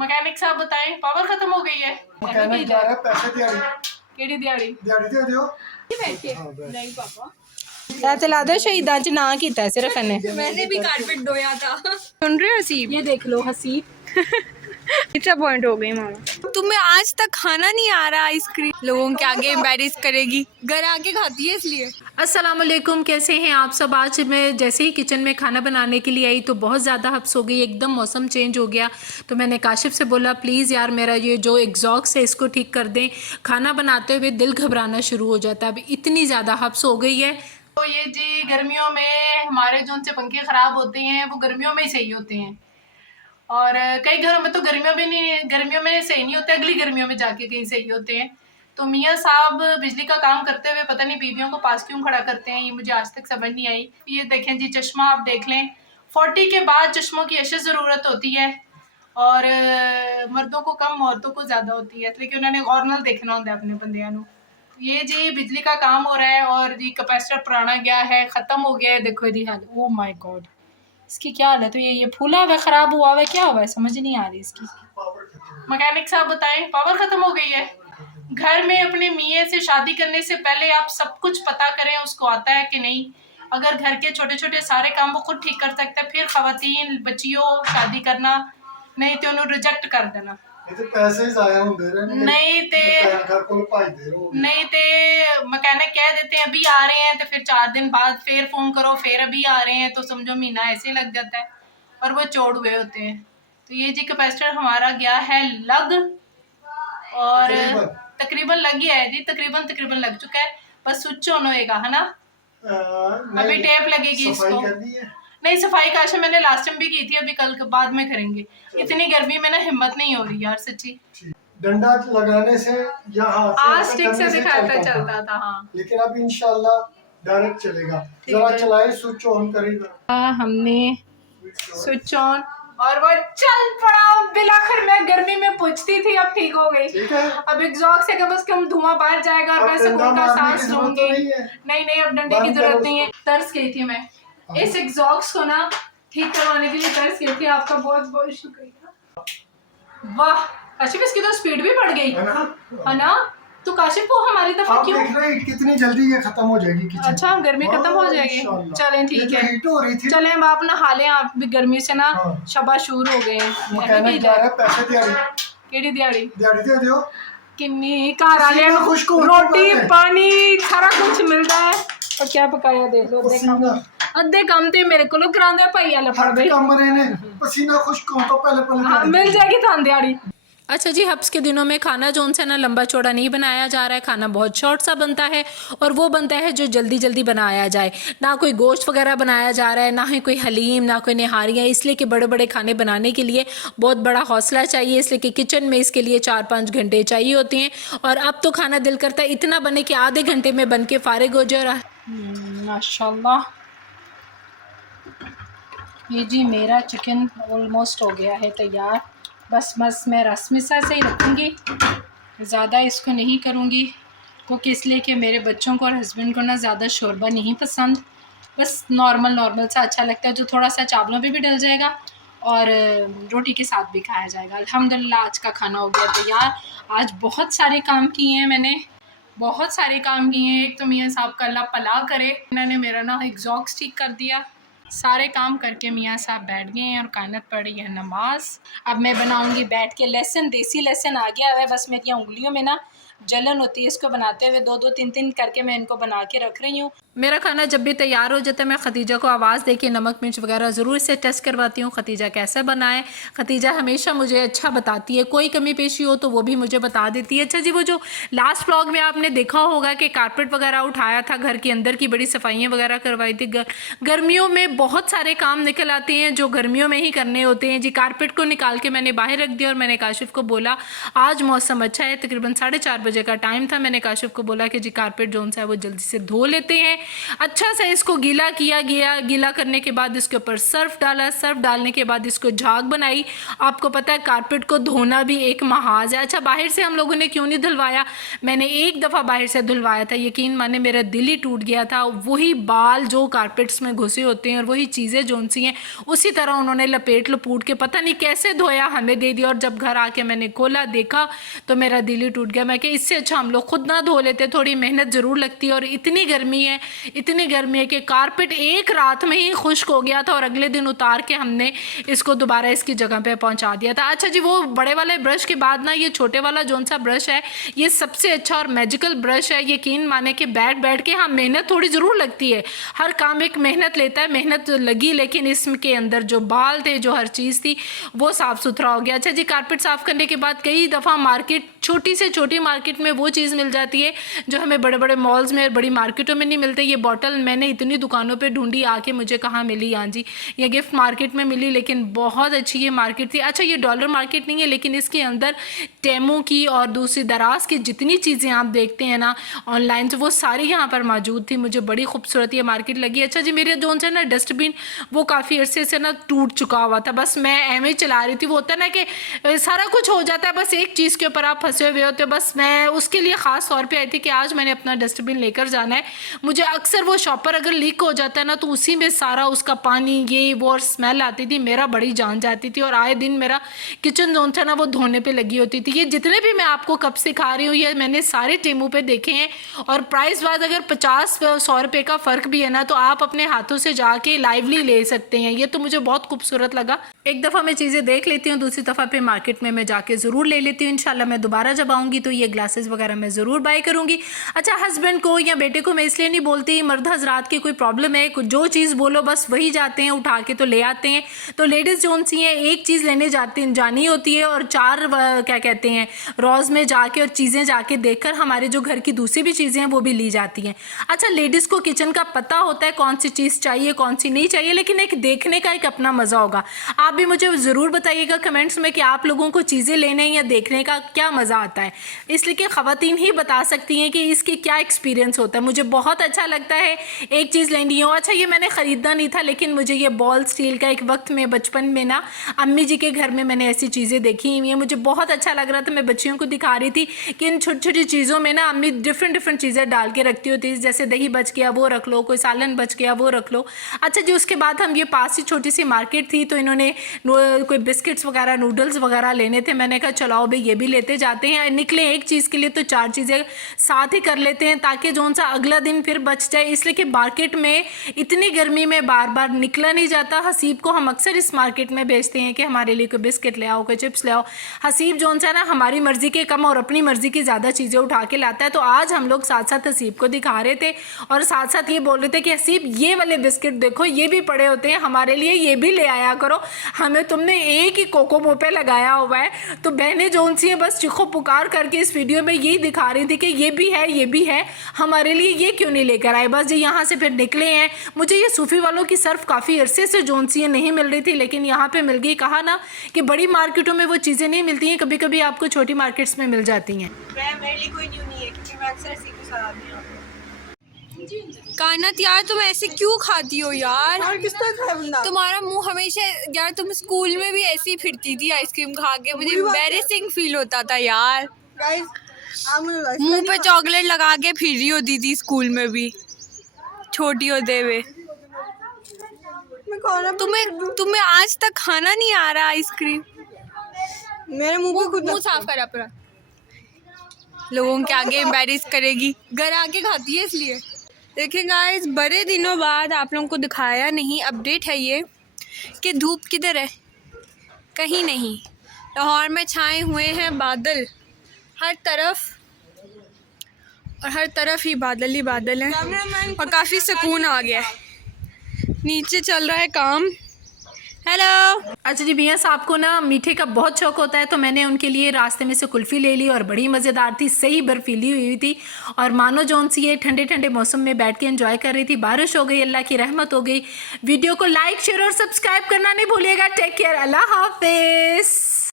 Mechanic साहब बताएं, power खत्म हो गई है। मैकेनिक जा रहा है, पैसे दिहाड़ी केड़ी दिहाड़ी दिहाड़ी दे दियो। नहीं पापा पैसे ला दो शहीद आज ना किया सिर्फ मैंने भी कारपेट धोया था। सुन रहे हो हसीब, ये देख लो हसीब इतना पॉइंट हो गई मामा। तुम्हें आज तक खाना नहीं आ रहा आइसक्रीम, लोगों के आगे एम्बैरेस करेगी, घर आके खाती है इसलिए। अस्सलाम वालेकुम, कैसे हैं आप सब। आज मैं जैसे ही किचन में खाना बनाने के लिए आई तो बहुत ज़्यादा हब्स हो गई, एकदम मौसम चेंज हो गया। तो मैंने काशिफ से बोला प्लीज़ यार मेरा ये जो एग्जॉस्ट है इसको ठीक कर दें। खाना बनाते हुए दिल घबराना शुरू हो जाता है, अभी इतनी ज़्यादा हब्स हो गई है। तो ये जी गर्मियों में हमारे जो उनसे पंखे ख़राब होते हैं वो गर्मियों में ही सही होते हैं, और कई घरों में तो गर्मियों में सही नहीं होते, अगली गर्मियों में जाके कहीं सही होते हैं। तो मियाँ साहब बिजली का काम करते हुए पता नहीं बीवियों को पास क्यों खड़ा करते हैं, ये मुझे आज तक समझ नहीं आई। ये देखें जी चश्मा, आप देख लें 40 के बाद चश्मों की अशद ज़रूरत होती है, और मर्दों को कम औरतों को ज़्यादा होती है, लेकिन उन्होंने गौर नाल देखना होता है अपने बंदियां नूं। ये जी बिजली का काम हो रहा है और जी कैपेसिटर पुराना गया है, ख़त्म हो गया है। देखो ये हाल, ओ माय गॉड इसकी क्या हाल है। तो ये फूला हुआ ख़राब हुआ है, क्या हुआ है समझ नहीं आ रही इसकी। मैकेनिक साहब बताएं, पावर ख़त्म हो गई है। घर में अपने मियाँ से शादी करने से पहले आप सब कुछ पता करें उसको आता है कि नहीं। अगर घर के छोटे छोटे सारे काम वो खुद ठीक कर सकता है फिर खवातीन बच्चियों शादी करना, नहीं तो उन्हें रिजेक्ट कर देना। पैसे जाया होंदे रहे, नहीं ते मैकेनिक कह देते हैं अभी आ रहे हैं, तो फिर 4 दिन बाद फिर फोन करो फिर अभी आ रहे हैं, तो समझो महीना ऐसे लग जाता है और वो चोड़ हुए होते हैं। तो ये जी कैपेसिटर हमारा गया है लग, और तकरीबन लग गया है जी, तकरीबन लग चुका है, बस स्विच ऑन होएगा है ना। अभी टेप लगेगी इसको। नहीं सफाई काश मैंने लास्ट टाइम भी की थी, अभी कल के बाद में करेंगे। इतनी गर्मी में ना हिम्मत नहीं हो रही यार सच्ची। डंडा लगाने से या हाथ स्टिक से दिखाता चलता था हाँ, लेकिन अब इंशाल्लाह डायरेक्ट चलेगा। जरा चलाए, स्विच ऑन करेगा। हमने स्विच ऑन और वो चल पड़ा। बिलाखिर मैं गर्मी में पूछती थी, अब ठीक हो गई। अब एग्जॉस्ट से कम से कम धुआं बाहर जाएगा और मैं सुकून का सांस लूंगी। नहीं अब डंडे की जरूरत नहीं है। तरस गई थी मैं इस एग्जॉस्ट को ना ठीक करवाने के लिए, तरस गई थी। आपका बहुत बहुत शुक्रिया। वाह काशिफ इसकी तो स्पीड भी बढ़ गई है ना। तो काशिफ को हमारी दफा क्यों देख रहे हैं कितनी जल्दी ये खत्म हो जाएगी किचन। अच्छा गर्मी खत्म हो जाएगी, चलें ठीक है। चलें अब आप नहा लें, आप भी गर्मी से ना शबाशूर हो गए हैं। मैकेनिक जा रहा है, पैसे दिहाड़ी केड़ी दिहाड़ी दे दियो। किन्नी घर वाले रोटी पानी सारा कुछ मिलता है, और क्या पकाया देख लो। अद्धे काम तो मेरे को करांदे भाई लफड़ कमरे ने पसीना खुश्क हो तो पहले मिल जाएगी थान दिहाड़ी। अच्छा जी हब्स के दिनों में खाना जो उनसे ना लंबा चौड़ा नहीं बनाया जा रहा है, खाना बहुत शॉर्ट सा बनता है, और वो बनता है जो जल्दी जल्दी बनाया जाए। ना कोई गोश्त वगैरह बनाया जा रहा है, ना ही कोई हलीम, ना कोई निहारियाँ, इसलिए कि बड़े बड़े खाने बनाने के लिए बहुत बड़ा हौसला चाहिए, इसलिए कि किचन में इसके लिए 4-5 घंटे चाहिए होते हैं। और अब तो खाना दिल करता है इतना बने कि आधे घंटे में बन के फारिग हो जाए। माशाल्लाह ये जी मेरा चिकन ऑलमोस्ट हो गया है तैयार। बस मैं रसमिसा से ही रखूँगी, ज़्यादा इसको नहीं करूँगी, क्योंकि इसलिए कि मेरे बच्चों को और हस्बैंड को ना ज़्यादा शोरबा नहीं पसंद। बस नॉर्मल सा अच्छा लगता है, जो थोड़ा सा चावलों पे भी डल जाएगा और रोटी के साथ भी खाया जाएगा। अल्हम्दुलिल्लाह आज का खाना हो गया तैयार। आज बहुत सारे काम किए हैं मैंने, बहुत सारे काम किए हैं। एक तो मियाँ साहब का अल्लाह भला करे, इन्होंने मेरा ना एग्जॉस्ट ठीक कर दिया। सारे काम करके मियाँ साहब बैठ गए हैं और कानत पड़ रही है नमाज। अब मैं बनाऊंगी बैठ के लहसुन, देसी लहसुन आ गया है, बस मेरी उंगलियों में ना जलन होती है इसको बनाते हुए। 2-2 3-3 करके मैं इनको बना के रख रही हूँ। मेरा खाना जब भी तैयार हो जाता है मैं खतीजा को आवाज़ दे के नमक मिर्च वगैरह ज़रूर से टेस्ट करवाती हूँ, खतीजा कैसे बनाए। खतीजा हमेशा मुझे अच्छा बताती है, कोई कमी पेशी हो तो वो भी मुझे बता देती है। अच्छा जी वो जो लास्ट व्लॉग में आपने देखा होगा कि कारपेट वगैरह उठाया था, घर के अंदर की बड़ी सफाइयाँ वगैरह करवाई थी। गर्मियों में बहुत सारे काम निकल आते हैं जो गर्मियों में ही करने होते हैं जी। कारपेट को निकाल के मैंने बाहर रख दिया और मैंने काशिफ को बोला आज मौसम अच्छा है, तकरीबन 4:30 बजे बजे का टाइम था। मैंने काशिफ को बोला कि जी कारपेट जोन सा है वो जल्दी से धो लेते हैं। अच्छा से इसको गीला किया गया। गीला करने के बाद इसके ऊपर सर्फ डाला। सर्फ डालने के बाद इसको झाग बनाई। आपको पता है कारपेट को धोना भी एक महाज है। अच्छा, बाहर से हम लोगों ने क्यों नहीं धुलवाया? मैंने एक दफ़ा बाहर से धुलवाया था, यकीन माने मेरा दिल ही टूट गया था। वही बाल जो कारपेट्स में घुसे होते हैं और वही चीज़ें जोन सी हैं उसी तरह उन्होंने लपेट लपूट के पता नहीं कैसे धोया, हमें दे दिया। और जब घर आके मैंने खोला देखा तो मेरा दिल ही टूट गया। मैं कि इससे अच्छा हम लोग खुद ना धो लेते, थोड़ी मेहनत ज़रूर लगती है। और इतनी गर्मी है कि कारपेट एक रात में ही खुश्क हो गया था और अगले दिन उतार के हमने इसको दोबारा इसकी जगह पे पहुंचा दिया था। अच्छा जी, वो बड़े वाले ब्रश के बाद ना ये छोटे वाला जोन सा ब्रश है ये सबसे अच्छा और मैजिकल ब्रश है। यकीन माने कि बैठ के हाँ मेहनत थोड़ी ज़रूर लगती है, हर काम एक मेहनत लेता है, मेहनत लगी, लेकिन इसके अंदर जो बाल थे जो हर चीज़ थी वो साफ़ सुथरा हो गया। अच्छा जी, कारपेट साफ़ करने के बाद कई दफ़ा मार्केट छोटी से छोटी मार्केट में वो चीज़ मिल जाती है जो हमें बड़े बड़े मॉल्स में और बड़ी मार्केटों में नहीं मिलते। ये बॉटल मैंने इतनी दुकानों पे ढूंढी, आके मुझे कहाँ मिली? हाँ जी, ये गिफ्ट मार्केट में मिली, लेकिन बहुत अच्छी ये मार्केट थी। अच्छा, ये डॉलर मार्केट नहीं है, लेकिन इसके अंदर टेमू की और दूसरी दराज की जितनी चीज़ें आप देखते हैं ना ऑनलाइन से वो सारी यहाँ पर मौजूद थी। मुझे बड़ी खूबसूरत ये मार्केट लगी। अच्छा जी, मेरे जोन से ना डस्टबिन वो काफ़ी अरसे से ना टूट चुका हुआ था, बस मैं एम चला रही थी। वो होता है ना कि सारा कुछ हो जाता है, बस एक चीज़ के ऊपर आप फंसे हुए होते हो। बस मैं उसके लिए ख़ास तौर पे आई थी कि आज मैंने अपना डस्टबिन लेकर जाना है। मुझे अक्सर वो शॉपर अगर लीक हो जाता है ना तो उसी में सारा उसका पानी ये वो और स्मेल आती थी, मेरा बड़ी जान जाती थी। और आए दिन मेरा किचन जोन था ना वो धोने पे लगी होती थी। ये जितने भी मैं आपको कप सिखा रही हूँ ये मैंने सारे टेमू पे देखे हैं और प्राइस वाइज अगर 50-100 रुपये का फ़र्क भी है ना तो आप अपने हाथों से जाके लाइवली ले सकते हैं। ये तो मुझे बहुत खूबसूरत लगा। एक दफ़ा मैं चीज़ें देख लेती हूँ, दूसरी दफ़ा पे मार्केट में मैं जाके ज़रूर ले लेती हूँ। इंशाल्लाह मैं दोबारा जब आऊँगी तो ये ग्लासेस वगैरह मैं ज़रूर बाय करूँगी। अच्छा, हस्बैंड को या बेटे को मैं इसलिए नहीं बोलती, मर्द हजरात की कोई प्रॉब्लम है, जो चीज़ बोलो बस वही जाते हैं उठा के तो ले आते हैं। तो लेडीज़ जोन सी हैं, एक चीज़ लेने जानी होती है और 4 क्या कहते हैं रोज़ में जाके और चीज़ें जाके देखकर हमारे जो घर की दूसरी भी चीज़ें हैं वो भी ली जाती हैं। अच्छा, लेडीज़ को किचन का पता होता है कौन सी चीज़ चाहिए कौन सी नहीं चाहिए, लेकिन एक देखने का एक अपना मज़ा होगा। आप भी मुझे ज़रूर बताइएगा कमेंट्स में कि आप लोगों को चीज़ें लेने या देखने का क्या मज़ा आता है, इसलिए कि ख़वातीन ही बता सकती हैं कि इसकी क्या एक्सपीरियंस होता है। मुझे बहुत अच्छा लगता है एक चीज़ लेनी हो। अच्छा, ये मैंने ख़रीदना नहीं था, लेकिन मुझे ये बॉल स्टील का एक वक्त में बचपन में ना अम्मी जी के घर में मैंने ऐसी चीज़ें देखी हुई हैं, मुझे बहुत अच्छा लग रहा था। मैं बच्चियों को दिखा रही थी कि इन छोटी छोटी चीज़ों में ना अम्मी डिफरेंट चीज़ें डाल के रखती होती है, जैसे दही बच गया वो रख लो, कोई सालन बच गया वो रख लो। अच्छा जी, उसके बाद हम ये पास ही छोटी सी मार्केट थी तो इन्होंने कोई बिस्किट्स वगैरह नूडल्स वगैरह लेने थे। मैंने कहा चलाओ भाई ये भी लेते जाते हैं, निकले एक चीज़ के लिए तो 4 चीज़ें साथ ही कर लेते हैं ताकि जो सा अगला दिन फिर बच जाए। इसलिए कि मार्केट में इतनी गर्मी में बार बार निकला नहीं जाता। हसीब को हम अक्सर इस मार्केट में भेजते हैं कि हमारे लिए कोई बिस्किट ले आओ, कोई चिप्स ले आओ। हसीब जो सा ना हमारी मर्ज़ी के कम और अपनी मर्ज़ी की ज़्यादा चीज़ें उठा के लाता है। तो आज हम लोग साथ साथ हसीब को दिखा रहे थे और साथ साथ ये बोल रहे थे कि हसीब ये वाले बिस्किट देखो ये भी पड़े होते हैं, हमारे लिए ये भी ले आया करो, हमें तुमने एक ही कोको मुँह पे लगाया हुआ है। तो बहनें जोन सी हैं बस चीखो पुकार करके इस वीडियो में यही दिखा रही थी कि ये भी है, हमारे लिए ये क्यों नहीं लेकर आए। बस जी यहाँ से फिर निकले हैं। मुझे ये सूफी वालों की सर्फ काफ़ी अरसे से जोन सी नहीं मिल रही थी, लेकिन यहाँ पे मिल गई। कहा ना कि बड़ी मार्केटों में वो चीज़ें नहीं मिलती हैं, कभी कभी आपको छोटी मार्केट्स में मिल जाती हैं। मेरे लिए कोई न्यू नहीं है क्योंकि मैं अक्सर इसी को सलाह दी हूँ। कायनात यार तुम ऐसे क्यों खाती हो यार? किस तरह खाए बंदा? तुम्हारा मुंह हमेशा यार, तुम स्कूल में भी ऐसे ही फिरती थी आइसक्रीम खा के, मुझे एम्बैरेसिंग फील होता था यार। मुंह पे चॉकलेट लगा के फिर रही होती थी स्कूल में भी छोटी होते हुए। तुम्हें आज तक खाना नहीं आ रहा आइसक्रीम? मेरे मुंह साफ कर अपना, लोगों के आगे एम्बैरेस करेगी, घर आके खाती है इसलिए। देखें गाइस, बड़े दिनों बाद आप लोगों को दिखाया नहीं, अपडेट है ये कि धूप किधर है, कहीं नहीं। लाहौर में छाए हुए हैं बादल हर तरफ, और हर तरफ ही बादल हैं और काफ़ी सुकून आ गया है। नीचे चल रहा है काम। हेलो। अच्छा जी, मियाँ साहब को ना मीठे का बहुत शौक होता है, तो मैंने उनके लिए रास्ते में से कुल्फ़ी ले ली और बड़ी मज़ेदार थी, सही बर्फीली हुई थी और मानो जोन सी ये ठंडे ठंडे मौसम में बैठ के एंजॉय कर रही थी। बारिश हो गई, अल्लाह की रहमत हो गई। वीडियो को लाइक शेयर और सब्सक्राइब करना नहीं भूलिएगा। टेक केयर, अल्लाह हाफिज़।